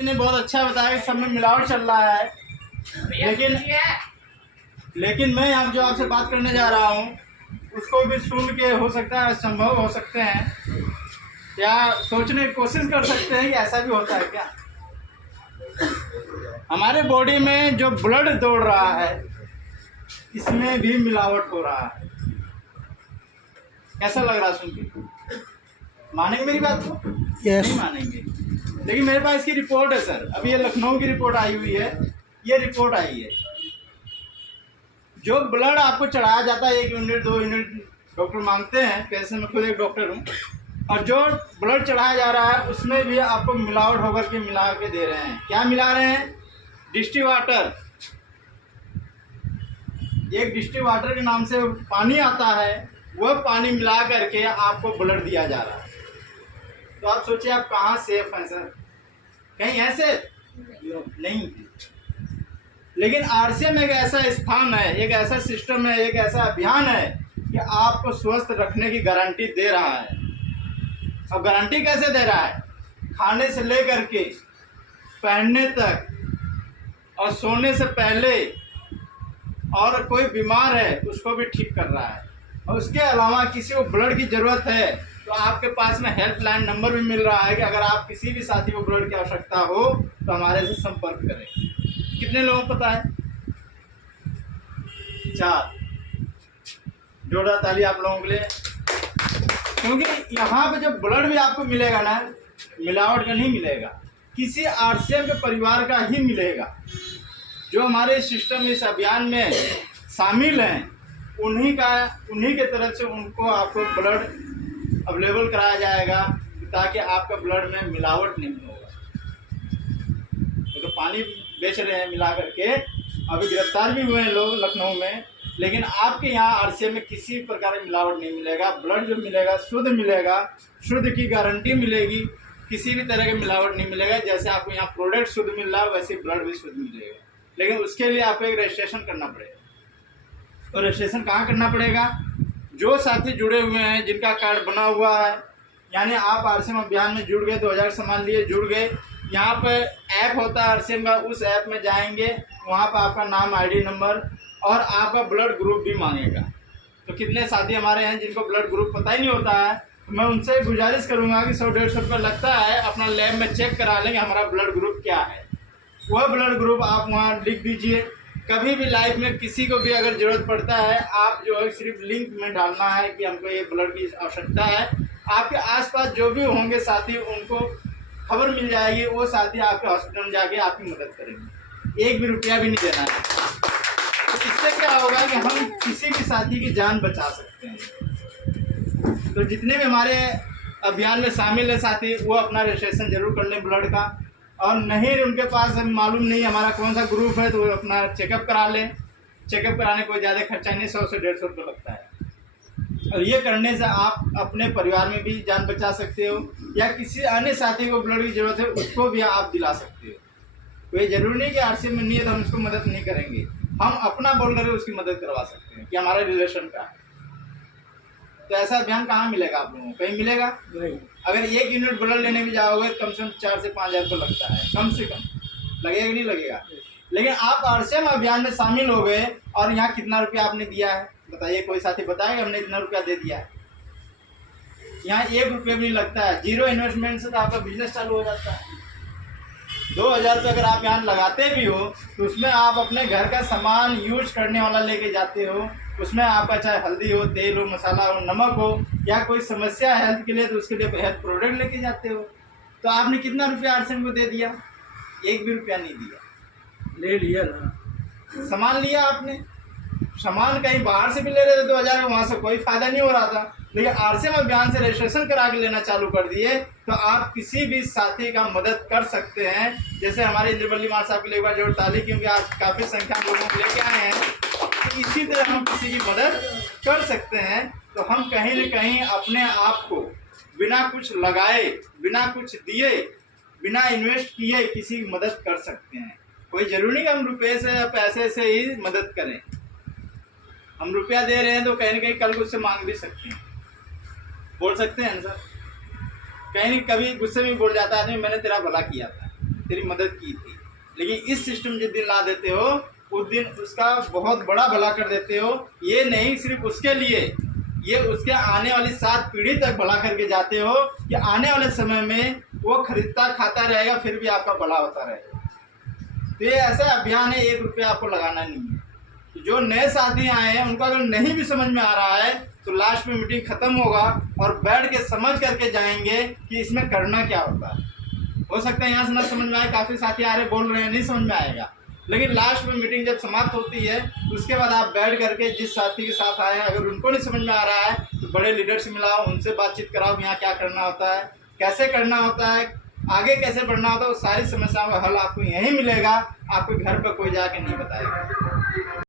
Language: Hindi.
ने बहुत अच्छा बताया कि सब में मिलावट चल रहा है, लेकिन मैं यहाँ जो आपसे बात करने जा रहा हूँ उसको भी सुन के हो सकता है संभव हो सकते हैं या सोचने की कोशिश कर सकते हैं कि ऐसा भी होता है क्या। हमारे बॉडी में जो ब्लड दौड़ रहा है इसमें भी मिलावट हो रहा है। कैसा लग रहा है सुन के? मानेंगे मेरी बात को? नहीं मानेंगे, लेकिन मेरे पास इसकी रिपोर्ट है सर। अभी ये लखनऊ की रिपोर्ट आई हुई है, ये रिपोर्ट आई है। जो ब्लड आपको चढ़ाया जाता है 1 यूनिट 2 यूनिट डॉक्टर मांगते हैं, कैसे मैं खुद एक डॉक्टर हूँ, और जो ब्लड चढ़ाया जा रहा है उसमें भी आपको मिलावट होकर के मिला के दे रहे हैं। क्या मिला रहे हैं? Distil water. एक डिस्टिल वाटर के नाम से पानी आता है, वह पानी मिला करके आपको ब्लड दिया जा रहा है। तो आप सोचिए आप कहाँ सेफ हैं सर? कहीं है सेफ? नहीं। लेकिन आरसीएम एक ऐसा स्थान है, एक ऐसा सिस्टम है, एक ऐसा अभियान है कि आपको स्वस्थ रखने की गारंटी दे रहा है। अब गारंटी कैसे दे रहा है? खाने से लेकर के पहनने तक और सोने से पहले, और कोई बीमार है उसको भी ठीक कर रहा है। और उसके अलावा किसी को ब्लड की ज़रूरत है तो आपके पास में हेल्पलाइन नंबर भी मिल रहा है कि अगर आप किसी भी साथी को ब्लड की आवश्यकता हो तो हमारे से संपर्क करें। कितने लोगों को पता है? 4। जोड़ा ताली आप लोगों के लिए, क्योंकि यहाँ पे जो ब्लड भी आपको मिलेगा ना, मिलावट का नहीं मिलेगा, किसी आरसीएम के परिवार का ही मिलेगा। जो हमारे सिस्टम इस अभियान में शामिल हैं उन्हीं के तरफ से उनको आपको ब्लड अवेलेबल कराया जाएगा ताकि आपका ब्लड में मिलावट नहीं होगा। तो पानी बेच रहे हैं मिला करके, अभी गिरफ्तार भी हुए हैं लोग लखनऊ में, लेकिन आपके यहाँ आरसीएम में किसी प्रकार की मिलावट नहीं मिलेगा। ब्लड जो मिलेगा शुद्ध मिलेगा, शुद्ध की गारंटी मिलेगी, किसी भी तरह की मिलावट नहीं मिलेगा। जैसे आपको यहाँ प्रोडक्ट शुद्ध मिल रहा है वैसे ब्लड भी शुद्ध मिलेगा, लेकिन उसके लिए आपको एक रजिस्ट्रेशन करना पड़ेगा। तो रजिस्ट्रेशन कहाँ करना पड़ेगा? जो साथी जुड़े हुए हैं, जिनका कार्ड बना हुआ है, यानी आप आरसीएम अभियान में जुड़ गए, 2000 सामान लिए जुड़ गए, यहाँ पर ऐप होता है आरसीएम का, उस ऐप में जाएंगे, वहाँ पर आपका नाम, आईडी नंबर और आपका ब्लड ग्रुप भी मांगेगा। तो कितने साथी हमारे हैं जिनको ब्लड ग्रुप पता ही नहीं होता है, तो मैं उनसे गुजारिश करूँगा कि 100-150 रुपये लगता है, अपना लैब में चेक करा लेंगे हमारा ब्लड ग्रुप क्या है। वह ब्लड ग्रुप आप वहाँ लिख दीजिए। कभी भी लाइफ में किसी को भी अगर ज़रूरत पड़ता है, आप जो है सिर्फ लिंक में डालना है कि हमको ये ब्लड की आवश्यकता है। आपके आसपास जो भी होंगे साथी, उनको खबर मिल जाएगी, वो साथी आपके हॉस्पिटल में जाके आपकी मदद करेंगे। 1 भी रुपया भी नहीं देना है। तो इससे क्या होगा कि हम किसी भी साथी की जान बचा सकते हैं। तो जितने भी हमारे अभियान में शामिल है साथी, वो अपना रजिस्ट्रेशन जरूर कर लें ब्लड का, और नहीं उनके पास मालूम नहीं हमारा कौन सा ग्रुप है तो वो अपना चेकअप करा लें। चेकअप कराने कोई ज़्यादा खर्चा नहीं, 100 से 150 रुपये लगता है। और ये करने से आप अपने परिवार में भी जान बचा सकते हो, या किसी अन्य साथी को ब्लड की ज़रूरत है उसको भी आप दिला सकते हो। कोई ज़रूरी नहीं कि आरसीएम में नहीं है तो हम उसको मदद नहीं करेंगे, हम अपना बोल करके उसकी मदद करवा सकते हैं कि हमारा रिलेशन का है। तो ऐसा अभियान कहाँ मिलेगा आप लोगों को? कहीं मिलेगा नहीं। अगर 1 यूनिट ब्लड लेने भी जाओगे कम से कम 4 से 5 हज़ार तो लगता है, कम से कम लगेगा कि नहीं लगेगा? लेकिन आप आरसीएम अभियान में शामिल हो गए और यहाँ कितना रुपया आपने दिया है बताइए? कोई साथी बताएगा हमने इतना रुपया दे दिया है? यहाँ 1 रुपया भी नहीं लगता है। 0 इन्वेस्टमेंट से तो आपका बिजनेस चालू हो जाता है। 2000 रुपये अगर आप यहाँ लगाते भी हो तो उसमें आप अपने घर का सामान यूज करने वाला लेके जाते हो। उसमें आपका चाहे हल्दी हो, तेल हो, मसाला हो, नमक हो, या कोई समस्या है हेल्थ के लिए तो उसके लिए हेल्थ प्रोडक्ट लेके जाते हो। तो आपने कितना रुपया आरसीएम को दे दिया? 1 भी रुपया नहीं दिया। ले लिया ना, सामान लिया आपने। सामान कहीं बाहर से भी ले रहे थे 2000 में, वहाँ से कोई फ़ायदा नहीं हो रहा था, लेकिन आरसीएम अभियान से रजिस्ट्रेशन करा के लेना चालू कर दिए तो आप किसी भी साथी का मदद कर सकते हैं। जैसे हमारे इंद्रवल्ली मार साहब के लिए एक बार जोड़ ताली, क्योंकि आज काफ़ी संख्या में लोगों को लेके आए हैं। तो इसी तरह हम किसी की मदद कर सकते हैं। तो हम कहीं न कहीं अपने आप को बिना कुछ लगाए, बिना कुछ दिए, बिना इन्वेस्ट किए किसी की मदद कर सकते हैं। कोई ज़रूरी नहीं कि हम रुपये से या पैसे से ही मदद करें। हम रुपया दे रहे हैं तो कहीं न कहीं कल उससे मांग भी सकते हैं, बोल सकते हैं सर। कहीं कभी गुस्से में बोल जाता है आदमी, मैंने तेरा भला किया था, तेरी मदद की थी, लेकिन इस सिस्टम जिस दिन ला देते हो उस दिन उसका बहुत बड़ा भला कर देते हो। ये नहीं सिर्फ उसके लिए, ये उसके आने वाली 7 पीढ़ी तक भला करके जाते हो कि आने वाले समय में वो खरीदता खाता रहेगा फिर भी आपका भला होता रहेगा। तो ये ऐसा अभियान है, 1 रुपया आपको लगाना नहीं है। तो जो नए साथी आए हैं उनको अगर नहीं भी समझ में आ रहा है तो लास्ट में मीटिंग ख़त्म होगा और बैठ के समझ करके जाएंगे कि इसमें करना क्या होता है। हो सकता है यहाँ से ना समझ में आए, काफ़ी साथी आ रहे बोल रहे हैं नहीं समझ में आएगा, लेकिन लास्ट में मीटिंग जब समाप्त होती है उसके बाद आप बैठ करके जिस साथी के साथ आए हैं अगर उनको नहीं समझ में आ रहा है तो बड़े लीडर से मिलाओ, उनसे बातचीत कराओ, यहाँ क्या करना होता है, कैसे करना होता है, आगे कैसे बढ़ना होता है। वो सारी समस्याओं का हल आपको यहीं मिलेगा, आपको घर पर कोई जाके नहीं बताएगा।